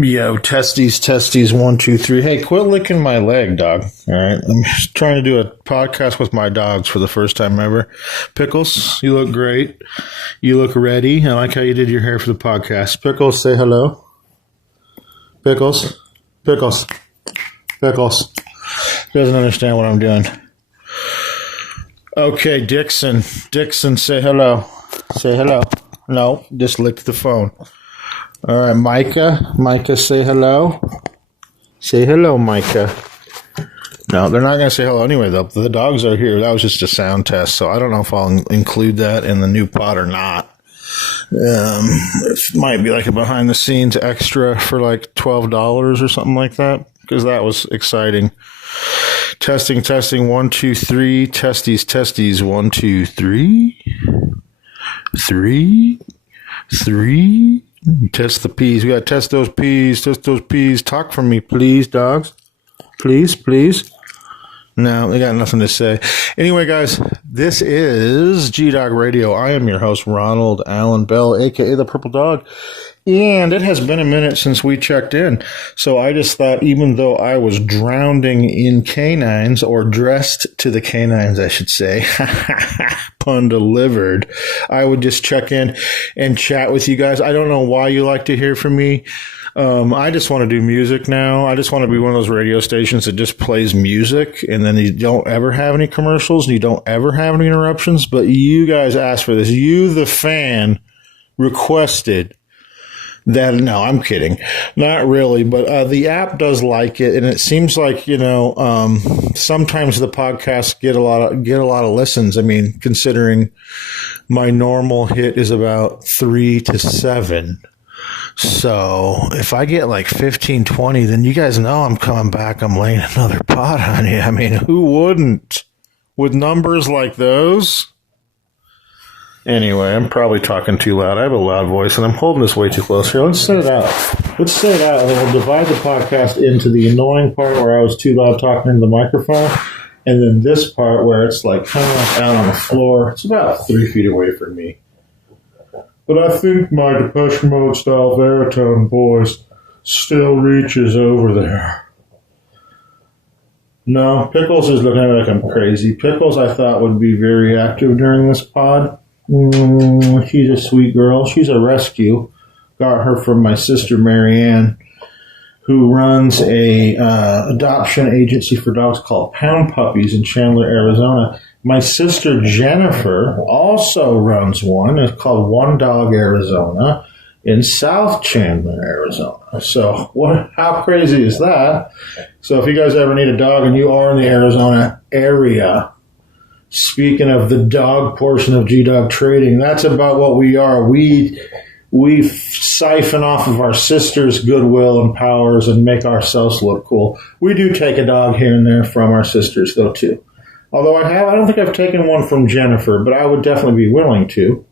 Yo, testes, 1, 2, 3. Hey, quit licking my leg, dog. All right, I'm just trying to do a podcast with my dogs for the first time ever. Pickles, you look great. You look ready. I like how you did your hair for the podcast. Pickles, say hello. Pickles. Doesn't understand what I'm doing. Okay, Dixon, say hello. Say hello. No, just lick the phone. All right, Micah, say hello. Say hello, Micah. No, they're not going to say hello anyway, though. The dogs are here. That was just a sound test, so I don't know if I'll include that in the new pod or not. It might be like a behind-the-scenes extra for like $12 or something like that, because that was exciting. Testing, 1, 2, 3. Testes, 1, 2, 3. 3. Test the peas. We got to test those peas. Talk from me, please, dogs. Please. No, they got nothing to say. Anyway, guys, this is G-Dawg Radio. I am your host, Ronald Allen Bell, a.k.a. the Purple Dog. And it has been a minute since we checked in. So I just thought, even though I was drowning in canines, or dressed to the canines, I should say, pun delivered, I would just check in and chat with you guys. I don't know why you like to hear from me. I just want to do music now. I just want to be one of those radio stations that just plays music, and then you don't ever have any commercials, and you don't ever have any interruptions. But you guys asked for this. You, the fan, requested that. No, I'm kidding. Not really, but the app does like it, and it seems like, sometimes the podcasts get a lot of listens. I mean, considering my normal hit is about 3 to 7. So if I get like 15, 20, then you guys know I'm coming back. I'm laying another pot on you. I mean, who wouldn't? With numbers like those? Anyway, I'm probably talking too loud. I have a loud voice, and I'm holding this way too close here. Let's set it out. And then we'll divide the podcast into the annoying part where I was too loud talking into the microphone, and then this part where it's like kind of like out on the floor. It's about 3 feet away from me. But I think my Depeche Mode style baritone voice still reaches over there. No, Pickles is looking at me like I'm crazy. Pickles, I thought, would be very active during this pod. She's a sweet girl. She's a rescue. Got her from my sister Marianne, who runs a adoption agency for dogs called Pound Puppies in Chandler, Arizona. My sister Jennifer also runs one. It's called One Dog Arizona in South Chandler, Arizona. So how crazy is that? So if you guys ever need a dog and you are in the Arizona area, speaking of the dog portion of G-Dawg Trading, that's about what we are. We siphon off of our sister's goodwill and powers and make ourselves look cool. We do take a dog here and there from our sisters, though, too. Although I don't think I've taken one from Jennifer, but I would definitely be willing to.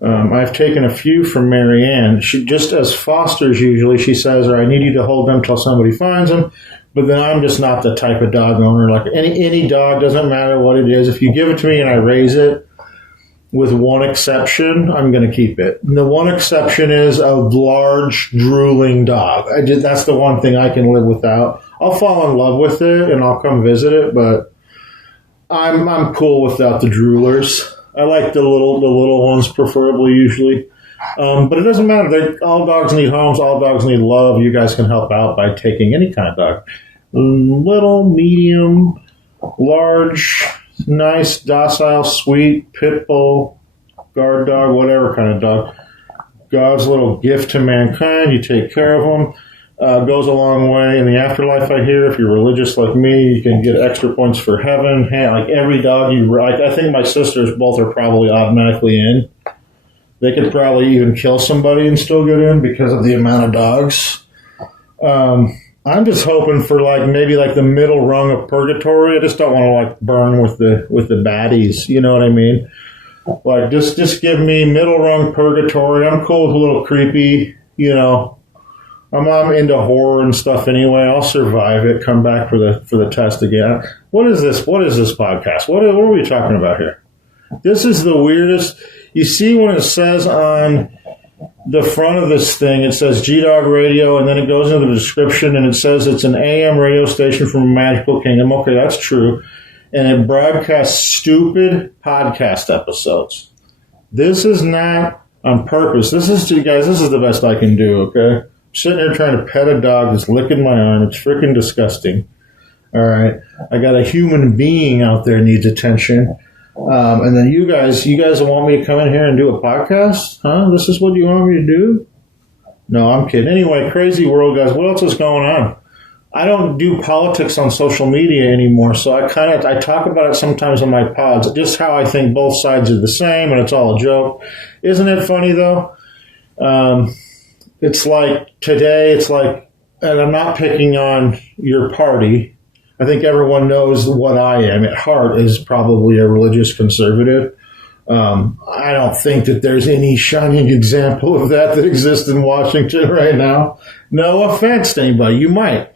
I've taken a few from Marianne. She, just as fosters usually, she says, or I need you to hold them till somebody finds them. But then I'm just not the type of dog owner. Like any dog, doesn't matter what it is. If you give it to me and I raise it, with one exception, I'm going to keep it. And the one exception is a large, drooling dog. That's the one thing I can live without. I'll fall in love with it and I'll come visit it, but I'm cool without the droolers. I like the little ones, preferably usually. But it doesn't matter. All dogs need homes. All dogs need love. You guys can help out by taking any kind of dog. Little, medium, large, nice, docile, sweet, pit bull, guard dog, whatever kind of dog. God's little gift to mankind. You take care of them. Goes a long way in the afterlife, I hear. If you're religious like me, you can get extra points for heaven. Hey, like every dog you like, I think my sisters both are probably automatically in. They could probably even kill somebody and still get in because of the amount of dogs. I'm just hoping for maybe the middle rung of purgatory. I just don't want to burn with the baddies. You know what I mean? Just give me middle rung purgatory. I'm cool with a little creepy. I'm into horror and stuff anyway. I'll survive it. Come back for the test again. What is this? What is this podcast? What are we talking about here? This is the weirdest. You see when it says on the front of this thing, it says G-Dawg Radio, and then it goes into the description, and it says it's an AM radio station from a magical kingdom. Okay, that's true. And it broadcasts stupid podcast episodes. This is not on purpose. This is, you guys, this is the best I can do, okay? I'm sitting there trying to pet a dog that's licking my arm. It's freaking disgusting. All right? I got a human being out there needs attention. And then you guys want me to come in here and do a podcast? Huh? This is what you want me to do? No, I'm kidding. Anyway, crazy world, guys. What else is going on? I don't do politics on social media anymore, so I talk about it sometimes on my pods, just how I think both sides are the same, and it's all a joke. Isn't it funny, though? It's like today, and I'm not picking on your party. I think everyone knows what I am at heart is probably a religious conservative. I don't think that there's any shining example of that exists in Washington right now. No offense to anybody. You might.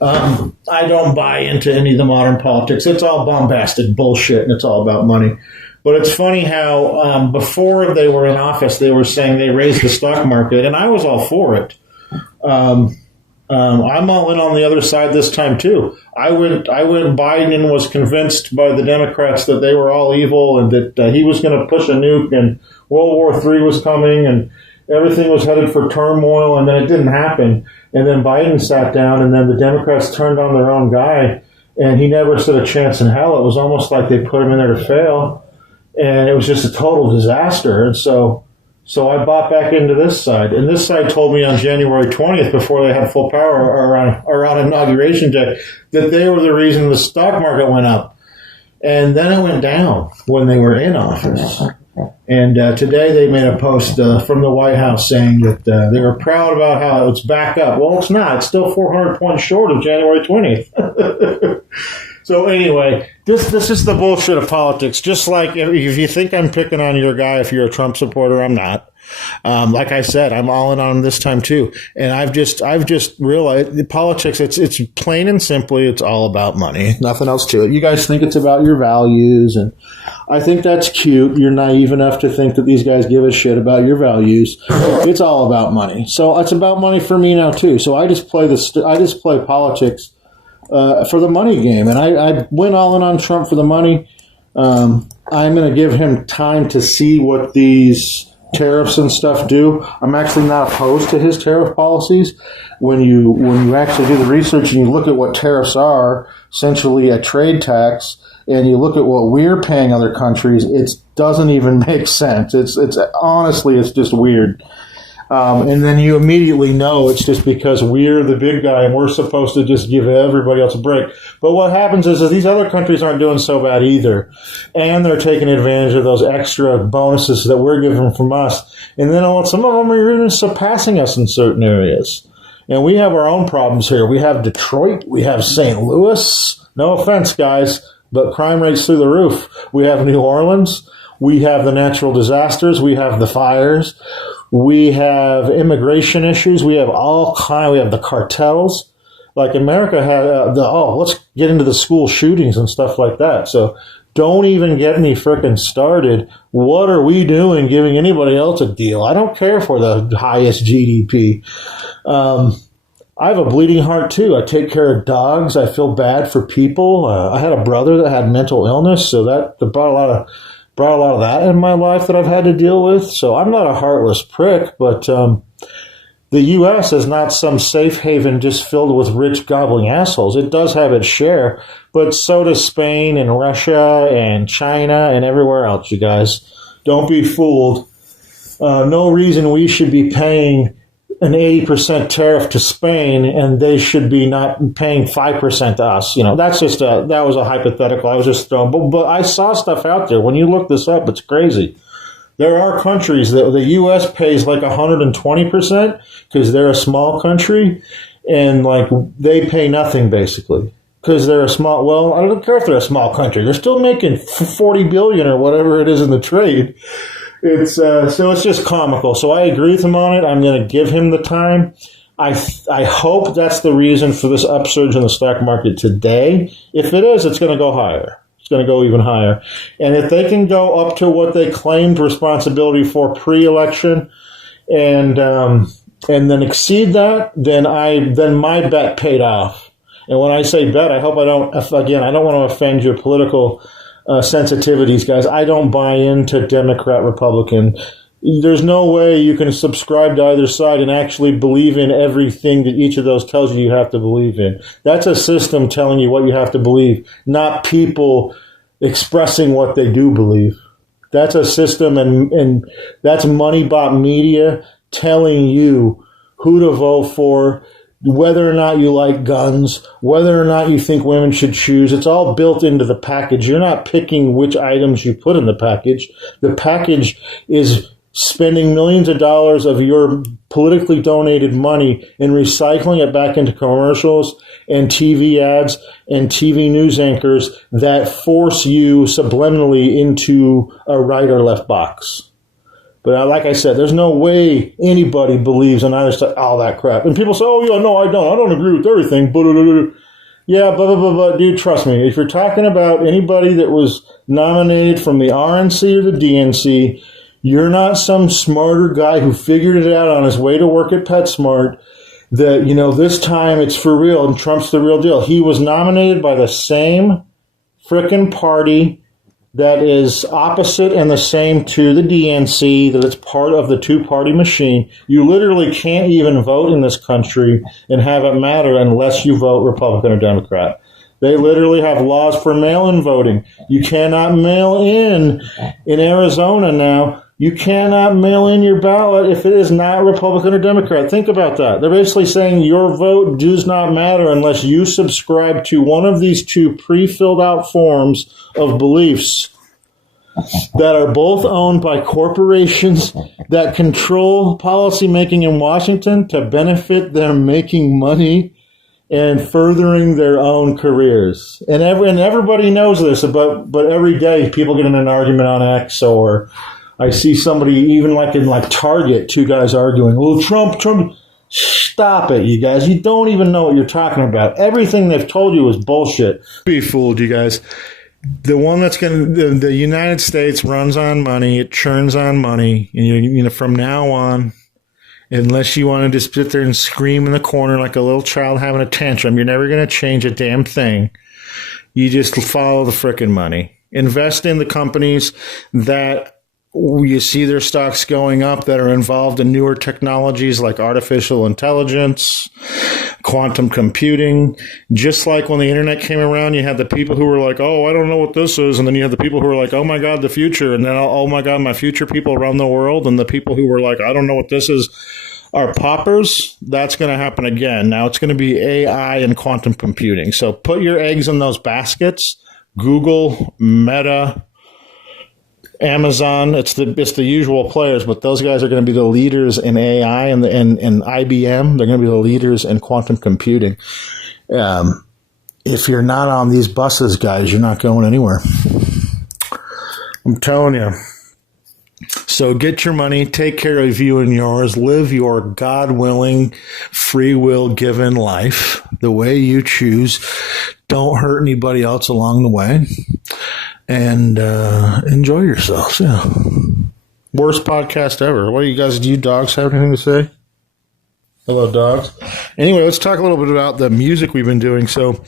I don't buy into any of the modern politics. It's all bombastic bullshit, and it's all about money. But it's funny how before they were in office, they were saying they raised the stock market, and I was all for it. I'm all in on the other side this time too. I went. Biden was convinced by the Democrats that they were all evil and that he was going to push a nuke and World War III was coming and everything was headed for turmoil. And then it didn't happen. And then Biden sat down and then the Democrats turned on their own guy and he never stood a chance in hell. It was almost like they put him in there to fail, and it was just a total disaster. And so I bought back into this side. And this side told me on January 20th, before they had full power, or on Inauguration Day, that they were the reason the stock market went up. And then it went down when they were in office. And today they made a post from the White House saying that they were proud about how it's back up. Well, it's not. It's still 400 points short of January 20th. So anyway, this is the bullshit of politics. Just like if you think I'm picking on your guy, if you're a Trump supporter, I'm not. Like I said, I'm all in on him this time too. And I've just realized the politics, it's plain and simply, it's all about money. Nothing else to it. You guys think it's about your values, and I think that's cute. You're naive enough to think that these guys give a shit about your values. It's all about money. So it's about money for me now too. So I just play politics for the money game, and I went all in on Trump for the money. I'm going to give him time to see what these tariffs and stuff do. I'm actually not opposed to his tariff policies. When you actually do the research and you look at what tariffs are, essentially a trade tax, and you look at what we're paying other countries, it doesn't even make sense. It's honestly, it's just weird. And then you immediately know it's just because we're the big guy and we're supposed to just give everybody else a break. But what happens is these other countries aren't doing so bad either. And they're taking advantage of those extra bonuses that we're giving from us. And then some of them are even surpassing us in certain areas. And we have our own problems here. We have Detroit. We have St. Louis. No offense, guys, but crime rates through the roof. We have New Orleans. We have the natural disasters. We have the fires. We have immigration issues. We have we have the cartels. Like America had let's get into the school shootings and stuff like that. So don't even get me frickin' started. What are we doing giving anybody else a deal? I don't care for the highest GDP. I have a bleeding heart too. I take care of dogs. I feel bad for people. I had a brother that had mental illness, so that brought a lot of that in my life that I've had to deal with. So I'm not a heartless prick, but the U.S. is not some safe haven just filled with rich gobbling assholes. It does have its share, but so does Spain and Russia and China and everywhere else, you guys. Don't be fooled. No reason we should be paying an 80% tariff to Spain and they should be not paying 5% to us. That's just that was a hypothetical. I was just throwing, but I saw stuff out there. When you look this up, it's crazy. There are countries that the U.S. pays like 120% because they're a small country, and like they pay nothing basically because they're a small. Well, I don't care if they're a small country. They're still making $40 billion or whatever it is in the trade. It's so it's just comical. So I agree with him on it. I'm going to give him the time. I hope that's the reason for this upsurge in the stock market today. If it is, it's going to go higher. It's going to go even higher. And if they can go up to what they claimed responsibility for pre-election, and then exceed that, then my bet paid off. And when I say bet, I hope I don't want to offend your political sensitivities, guys. I don't buy into Democrat, Republican. There's no way you can subscribe to either side and actually believe in everything that each of those tells you have to believe in. That's a system telling you what you have to believe, not people expressing what they do believe. That's a system, and that's money-bought media telling you who to vote for, whether or not you like guns, whether or not you think women should choose. It's all built into the package. You're not picking which items you put in the package. The package is spending millions of dollars of your politically donated money and recycling it back into commercials and TV ads and TV news anchors that force you subliminally into a right or left box. But like I said, there's no way anybody believes in either side, all that crap. And people say, oh, yeah, no, I don't agree with everything. Yeah, but dude, trust me. If you're talking about anybody that was nominated from the RNC or the DNC, you're not some smarter guy who figured it out on his way to work at PetSmart that, this time it's for real and Trump's the real deal. He was nominated by the same frickin' party that is opposite and the same to the DNC, that it's part of the two-party machine. You literally can't even vote in this country and have it matter unless you vote Republican or Democrat. They literally have laws for mail-in voting. You cannot mail in Arizona now. You cannot mail in your ballot if it is not Republican or Democrat. Think about that. They're basically saying your vote does not matter unless you subscribe to one of these two pre-filled out forms of beliefs that are both owned by corporations that control policymaking in Washington to benefit them making money and furthering their own careers. And everybody knows this, but every day people get in an argument on X, or I see somebody even in Target, two guys arguing, well, Trump. Stop it, you guys. You don't even know what you're talking about. Everything they've told you is bullshit. Be fooled, you guys. The one that's the United States runs on money. It churns on money. And from now on, unless you want to just sit there and scream in the corner like a little child having a tantrum, you're never going to change a damn thing. You just follow the frickin' money. Invest in the companies that you see their stocks going up that are involved in newer technologies like artificial intelligence, quantum computing. Just like when the internet came around, you had the people who were like, oh, I don't know what this is. And then you had the people who were like, oh, my God, the future. And then, oh, my God, my future people around the world. And the people who were like, I don't know what this is, are paupers. That's going to happen again. Now it's going to be AI and quantum computing. So put your eggs in those baskets. Google, Meta, Amazon, it's the usual players, but those guys are going to be the leaders in AI, and IBM, they're going to be the leaders in quantum computing. If you're not on these buses, guys, you're not going anywhere. I'm telling you. So get your money, take care of you and yours, live your God-willing, free will given life the way you choose. Don't hurt anybody else along the way. And enjoy yourselves. Yeah. Worst podcast ever. What do you dogs have anything to say? Hello, dogs. Anyway, let's talk a little bit about the music we've been doing. So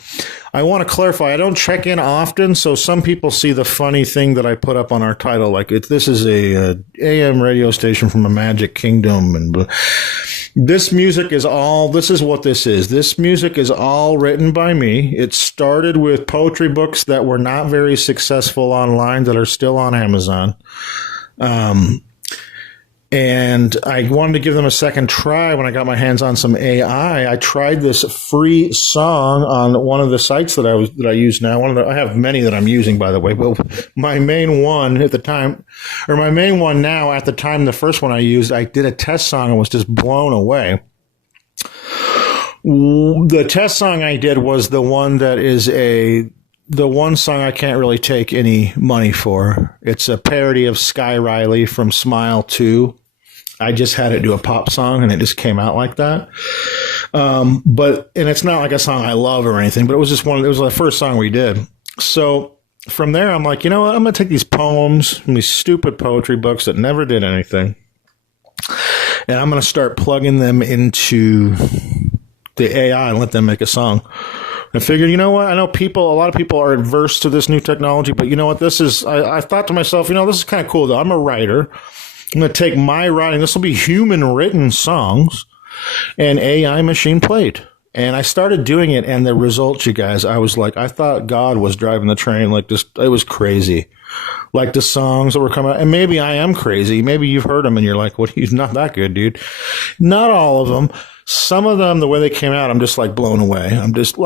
I want to clarify, I don't check in often, so some people see the funny thing that I put up on our title, like this is a AM radio station from a magic kingdom, and this music is this is what this is. This music is all written by me. It started with poetry books that were not very successful online that are still on Amazon. And I wanted to give them a second try when I got my hands on some AI. I tried this free song on one of the sites that I use now. I have many that I'm using, by the way, but my main one at the time, or my main one now at the time, the first one I used, I did a test song and was just blown away. The test song I did was the one that is the one song I can't really take any money for. It's a parody of Sky Riley from Smile 2. I just had it do a pop song and it just came out like that. And it's not like a song I love or anything, but it was just it was the first song we did. So from there, I'm like, you know what? I'm going to take these poems from these stupid poetry books that never did anything. and I'm going to start plugging them into the AI and let them make a song. I figured, you know what? I know a lot of people are adverse to this new technology, but you know what? I thought to myself, this is kind of cool though. I'm a writer. I'm going to take my writing. This will be human written songs and AI machine played. And I started doing it, and the results, you guys, I was like, I thought God was driving the train. Like this, it was crazy. Like the songs that were coming out, and maybe I am crazy. Maybe you've heard them, and you're like, "What? He's not that good, dude." Not all of them. Some of them, the way they came out, I'm just like blown away. I'm just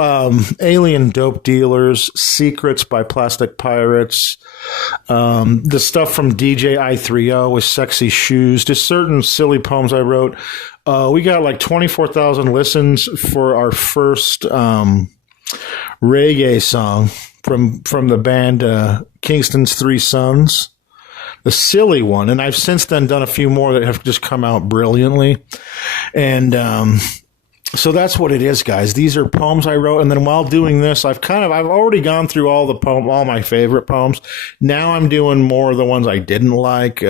Alien Dope Dealers, Secrets by Plastic Pirates, the stuff from DJ I30 with Sexy Shoes, just certain silly poems I wrote. We got like 24,000 listens for our first reggae song from the band Kingston's Three Sons, the silly one. And I've since then done a few more that have just come out brilliantly. And so that's what it is, guys. These are poems I wrote, and then while doing this, I've already gone through all my favorite poems. Now I'm doing more of the ones I didn't like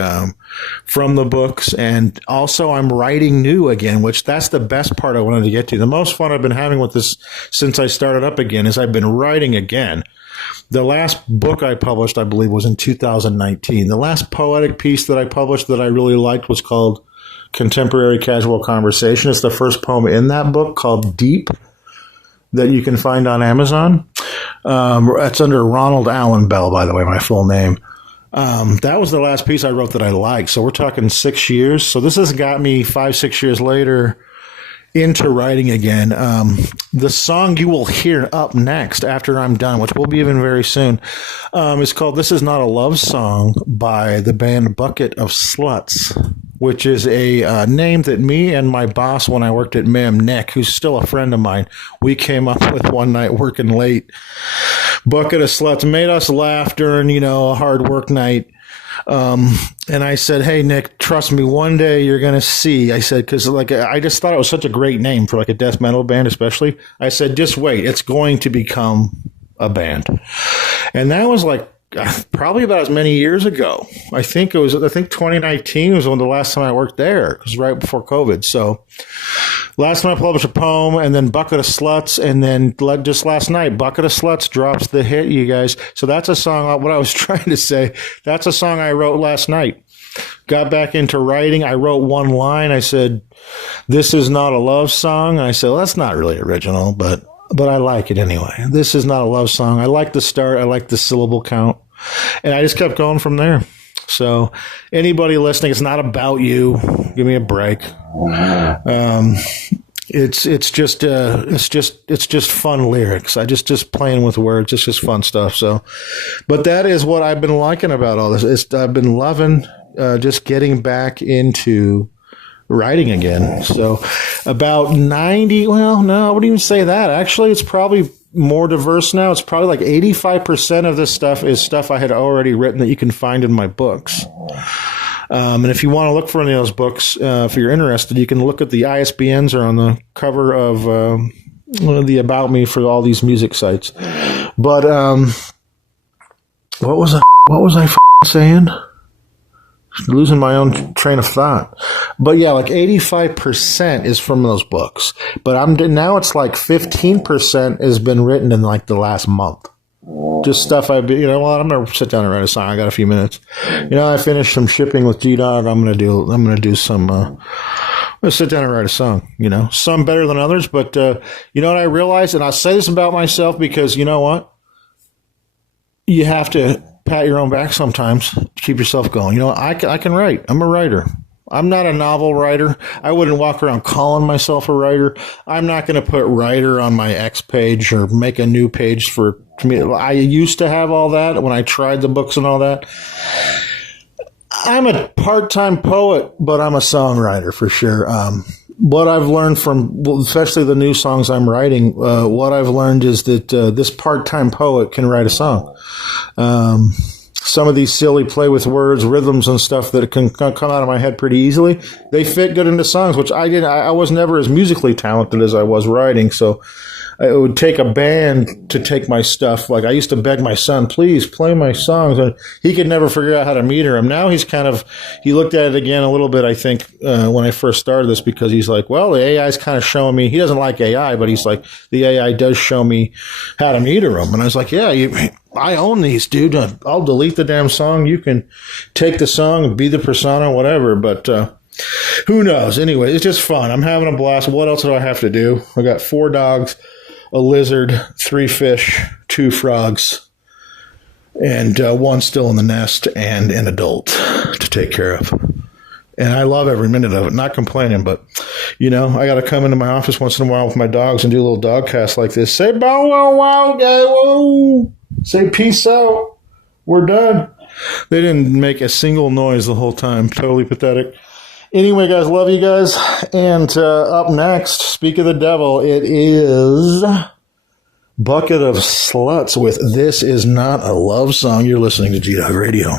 from the books, and also I'm writing new again, which that's the best part I wanted to get to. The most fun I've been having with this since I started up again is I've been writing again. The last book I published, I believe, was in 2019. The last poetic piece that I published that I really liked was called Contemporary Casual Conversation. It's the first poem in that book called Deep that you can find on Amazon. It's under Ronald Allen Bell, by the way, my full name. That was the last piece I wrote that I liked. So we're talking 6 years. So this has got me 5-6 years later into writing again. The song you will hear up next after I'm done, which will be even very soon, is called This Is Not a Love Song by the band Bucket of Sluts, which is a name that me and my boss when I worked at MIM, Nick, who's still a friend of mine, we came up with one night working late. Bucket of Sluts made us laugh during, a hard work night. And I said, hey, Nick, trust me, one day you're going to see. I said, because I just thought it was such a great name for a death metal band, especially. I said, just wait, it's going to become a band. And that was probably about as many years ago. I think 2019 was the last time I worked there. It was right before COVID. So last time I published a poem, and then Bucket of Sluts, and then just last night, Bucket of Sluts drops the hit, you guys. So that's a song, what I was trying to say, that's a song I wrote last night. Got back into writing. I wrote one line. I said, this is not a love song. And I said, well, that's not really original, but I like it anyway. This is not a love song. I like the start. I like the syllable count. And I just kept going from there. So anybody listening, it's not about you. Give me a break. It's just fun lyrics. I just playing with words. It's just fun stuff. So, but that is what I've been liking about all this. I've been loving just getting back into writing again. So about 90, well, no, I wouldn't even say that. Actually, it's probably more diverse now. It's probably 85% of this stuff is stuff I had already written that you can find in my books. And if you want to look for any of those books, if you're interested, you can look at the ISBNs are on the cover of the About Me for all these music sites. But what was I saying? Losing my own train of thought. But yeah, 85% is from those books. But now it's 15% has been written in the last month. Just stuff I've been, I'm going to sit down and write a song. I got a few minutes. I finished some shipping with G-Dawg. I'm going to do some, I'm going to sit down and write a song, some better than others. But, you know what I realized? And I say this about myself because you know what? You have to pat your own back sometimes to keep yourself going. I can write. I'm a writer. I'm not a novel writer. I wouldn't walk around calling myself a writer. I'm not going to put writer on my X page or make a new page for me. I used to have all that when I tried the books and all that. I'm a part-time poet, but I'm a songwriter for sure. What I've learned from, especially the new songs I'm writing, what I've learned is that this part-time poet can write a song. Some of these silly play with words, rhythms and stuff that can come out of my head pretty easily, they fit good into songs, which I was never as musically talented as I was writing. So it would take a band to take my stuff. Like I used to beg my son, please play my songs. And he could never figure out how to meter them. Now he looked at it again a little bit, I think, when I first started this, because he's like, well, the AI is kind of showing me, he doesn't like AI, but he's like, the AI does show me how to meter them. And I was like, yeah, I own these, dude. I'll delete the damn song. You can take the song and be the persona, whatever. But who knows? Anyway, it's just fun. I'm having a blast. What else do I have to do? I got 4 dogs, a lizard, 3 fish, 2 frogs, and 1 still in the nest, and an adult to take care of. And I love every minute of it. Not complaining, but, I got to come into my office once in a while with my dogs and do a little dog cast like this. Say bow wow wow, guy, whoa. Say peace out. We're done. They didn't make a single noise the whole time. Totally pathetic. Anyway, guys, love you guys. And up next, speak of the devil, it is Bucket of Sluts with This Is Not a Love Song. You're listening to G-Dawg Radio.